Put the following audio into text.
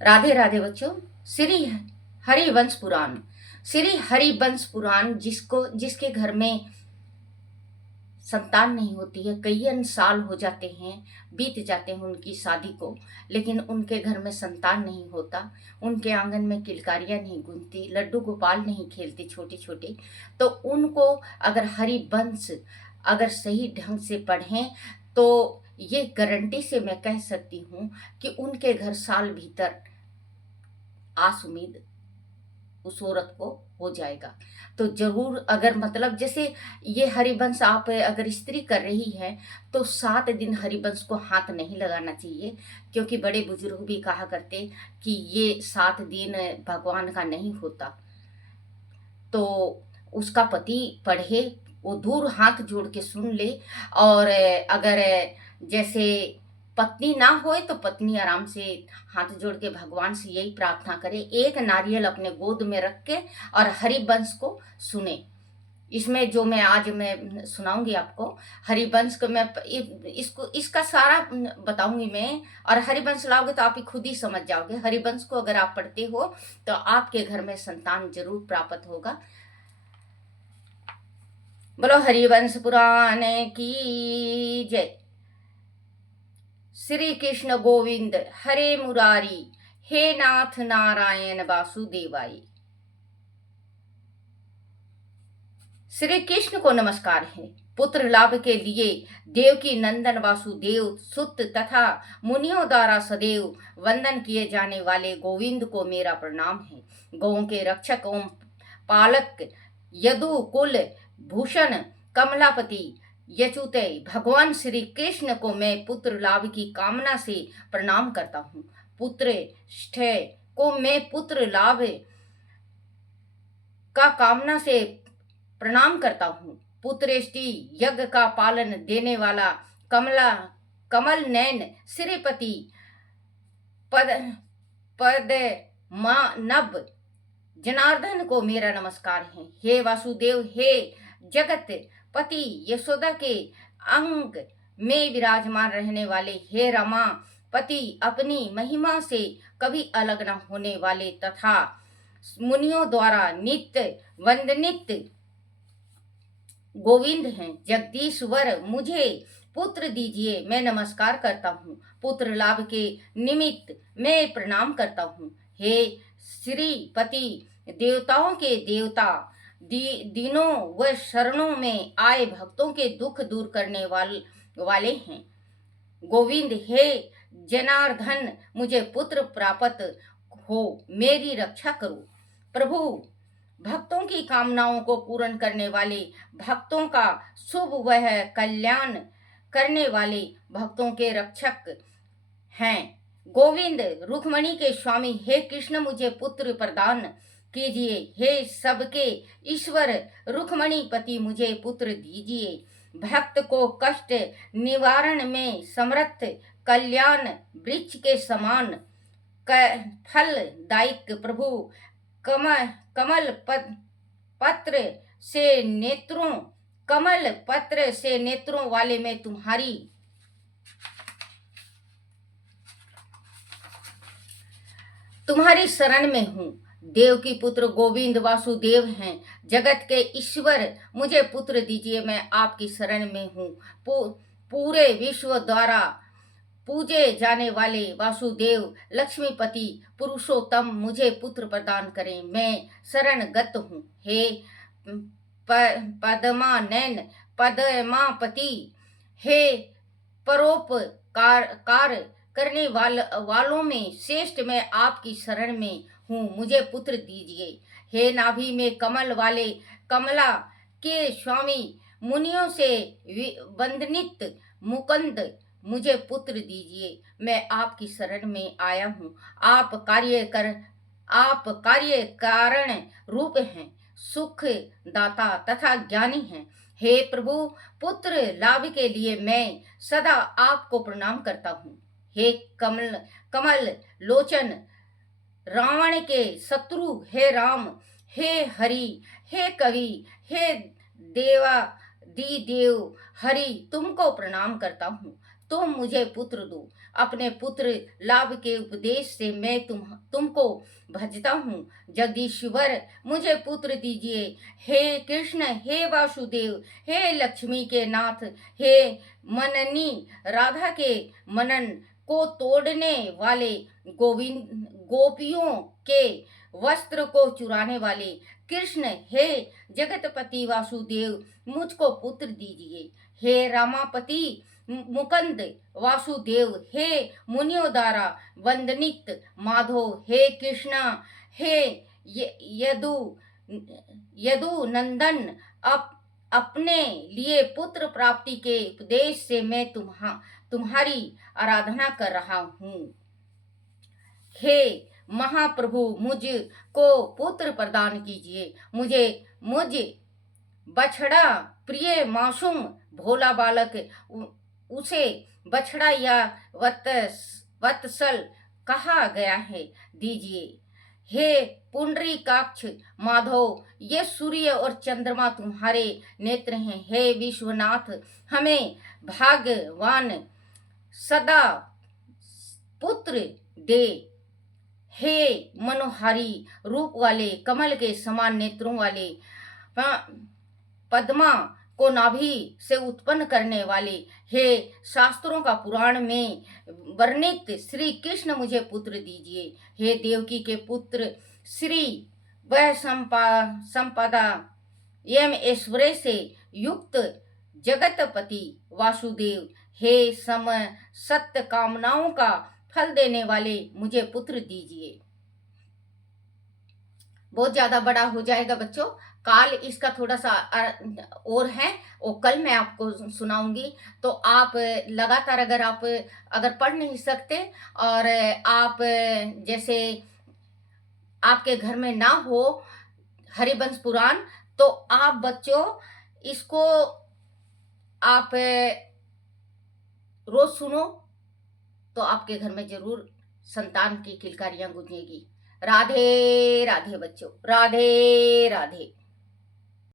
राधे राधे बच्चों। श्री हरिवंश पुराण, श्री हरिवंश पुराण जिसके घर में संतान नहीं होती है, कई साल हो जाते हैं, बीत जाते हैं उनकी शादी को, लेकिन उनके घर में संतान नहीं होता, उनके आंगन में किलकारियां नहीं गूंजती, लड्डू गोपाल नहीं खेलते छोटे छोटे, तो उनको अगर हरिवंश अगर सही ढंग से पढ़ें तो ये गारंटी से मैं कह सकती हूँ कि उनके घर साल भीतर आस उम्मीद उस औरत को हो जाएगा। तो जरूर, अगर मतलब जैसे ये हरिवंश आप अगर स्त्री कर रही है तो 7 दिन हरिवंश को हाथ नहीं लगाना चाहिए, क्योंकि बड़े बुजुर्ग भी कहा करते कि ये 7 दिन भगवान का नहीं होता। तो उसका पति पढ़े, वो दूर हाथ जोड़ के सुन ले। और अगर जैसे पत्नी ना होए तो पत्नी आराम से हाथ जोड़ के भगवान से यही प्रार्थना करे, एक नारियल अपने गोद में रख के और हरिवंश को सुने। इसमें जो मैं सुनाऊंगी आपको हरिवंश को, मैं इसको इसका सारा बताऊंगी मैं। और हरिवंश लाओगे तो आप ही खुद ही समझ जाओगे। हरिवंश को अगर आप पढ़ते हो तो आपके घर में संतान जरूर प्राप्त होगा। बोलो हरिवंश पुराण की जय। श्री कृष्ण गोविंद हरे मुरारी, हे नाथ नारायण वासुदेवाई। श्री कृष्ण को नमस्कार है। पुत्र लाभ के लिए देवकी नंदन वासुदेव सुत तथा मुनियों द्वारा सदैव वंदन किए जाने वाले गोविंद को मेरा प्रणाम है। गौओं के रक्षक ओम पालक यदु कुल भूषण कमलापति यचुते भगवान श्री कृष्ण को मैं पुत्र लाभ की कामना से प्रणाम करता हूँ। पुत्र को मैं पुत्र लाभ का कामना से प्रणाम करता हूँ। पुत्रेष्टि यज्ञ का पालन देने वाला कमल नैन श्रीपति पद पद नभ जनार्दन को मेरा नमस्कार है। हे वासुदेव, हे जगत पति यशोदा के अंग में विराजमान रहने वाले, हे रमा पति अपनी महिमा से कभी अलग न होने वाले तथा मुनियों द्वारा नित्य वंदनित गोविंद हैं। जगदीश्वर मुझे पुत्र दीजिए, मैं नमस्कार करता हूँ। पुत्र लाभ के निमित्त मैं प्रणाम करता हूँ। हे श्रीपति देवताओं के देवता, दिनों व शरणों में आए भक्तों के दुख दूर करने वाले हैं गोविंद। हे जनार्दन मुझे पुत्र प्राप्त हो, मेरी रक्षा करो। प्रभु भक्तों की कामनाओं को पूर्ण करने वाले, भक्तों का शुभ वह कल्याण करने वाले भक्तों के रक्षक हैं गोविंद। रुक्मणी के स्वामी हे कृष्ण मुझे पुत्र प्रदान कीजिए। हे सबके ईश्वर रुक्मणी पति मुझे पुत्र दीजिए। भक्त को कष्ट निवारण में समर्थ, कल्याण वृक्ष के समान फलदायक प्रभु कमल पत्र से नेत्रों वाले मैं तुम्हारी शरण में हूँ। देव की पुत्र गोविंद वासुदेव हैं, जगत के ईश्वर मुझे पुत्र दीजिए, मैं आपकी शरण में हूँ। पूरे विश्व द्वारा पूजे जाने वाले वासुदेव लक्ष्मीपति पुरुषोत्तम मुझे पुत्र प्रदान करें, मैं शरणगत हूँ। हे पद्मानयन पद्मापति, हे परोपकार करने वालों में श्रेष्ठ मैं आपकी शरण में हूँ, मुझे पुत्र दीजिए। हे नाभि में कमल वाले कमला के स्वामी मुनियों से वंदनित मुकुंद मुझे पुत्र दीजिए, मैं आपकी शरण में आया हूँ। आप कार्य कारण रूप हैं, सुख दाता तथा ज्ञानी हैं। हे प्रभु पुत्र लाभ के लिए मैं सदा आपको प्रणाम करता हूँ। हे कमल लोचन रावण के शत्रु हे राम, हे हरि, हे कवि, हे देव हरि तुमको प्रणाम करता हूँ। तुम मुझे पुत्र दो। अपने पुत्र लाभ के उपदेश से मैं तुमको भजता हूँ। जगदीश्वर मुझे पुत्र दीजिए। हे कृष्ण, हे वासुदेव, हे लक्ष्मी के नाथ, हे मननी राधा के मनन को तोड़ने वाले, गोविंद गोपियों के वस्त्र को चुराने वाले कृष्ण, हे जगतपति वासुदेव मुझको पुत्र दीजिए। हे रामापति मुकुंद वासुदेव, हे मुनियों द्वारा वंदनित माधव, हे कृष्णा, हे यदु यदु नंदन, अपने लिए पुत्र प्राप्ति के उपदेश से मैं तुम्हारी आराधना कर रहा हूँ। हे महाप्रभु मुझको पुत्र प्रदान कीजिए। मुझ बछड़ा प्रिय मासूम भोला बालक, उसे बछड़ा या वत्सल कहा गया है, दीजिए। हे पुंडरीकाक्ष माधव, ये सूर्य और चंद्रमा तुम्हारे नेत्र हैं। हे विश्वनाथ, हमें भाग्यवान सदा पुत्र दे। हे मनोहारी रूप वाले, कमल के समान नेत्रों वाले, पद्मा को नाभि से उत्पन्न करने वाले, हे शास्त्रों का पुराण में वर्णित श्री कृष्ण मुझे पुत्र दीजिए। हे देवकी के पुत्र श्री वह संपदा एवं ऐश्वर्य से युक्त जगतपति वासुदेव, हे सम सत्य कामनाओं का फल देने वाले मुझे पुत्र दीजिए। बहुत ज्यादा बड़ा हो जाएगा बच्चों, काल इसका थोड़ा सा और है, वो कल मैं आपको सुनाऊंगी। तो आप लगातार अगर पढ़ नहीं सकते और आप जैसे आपके घर में ना हो हरिवंश पुराण, तो आप बच्चों इसको आप रोज सुनो, तो आपके घर में जरूर संतान की किलकारियां गूंजेगी। राधे राधे बच्चों, राधे राधे।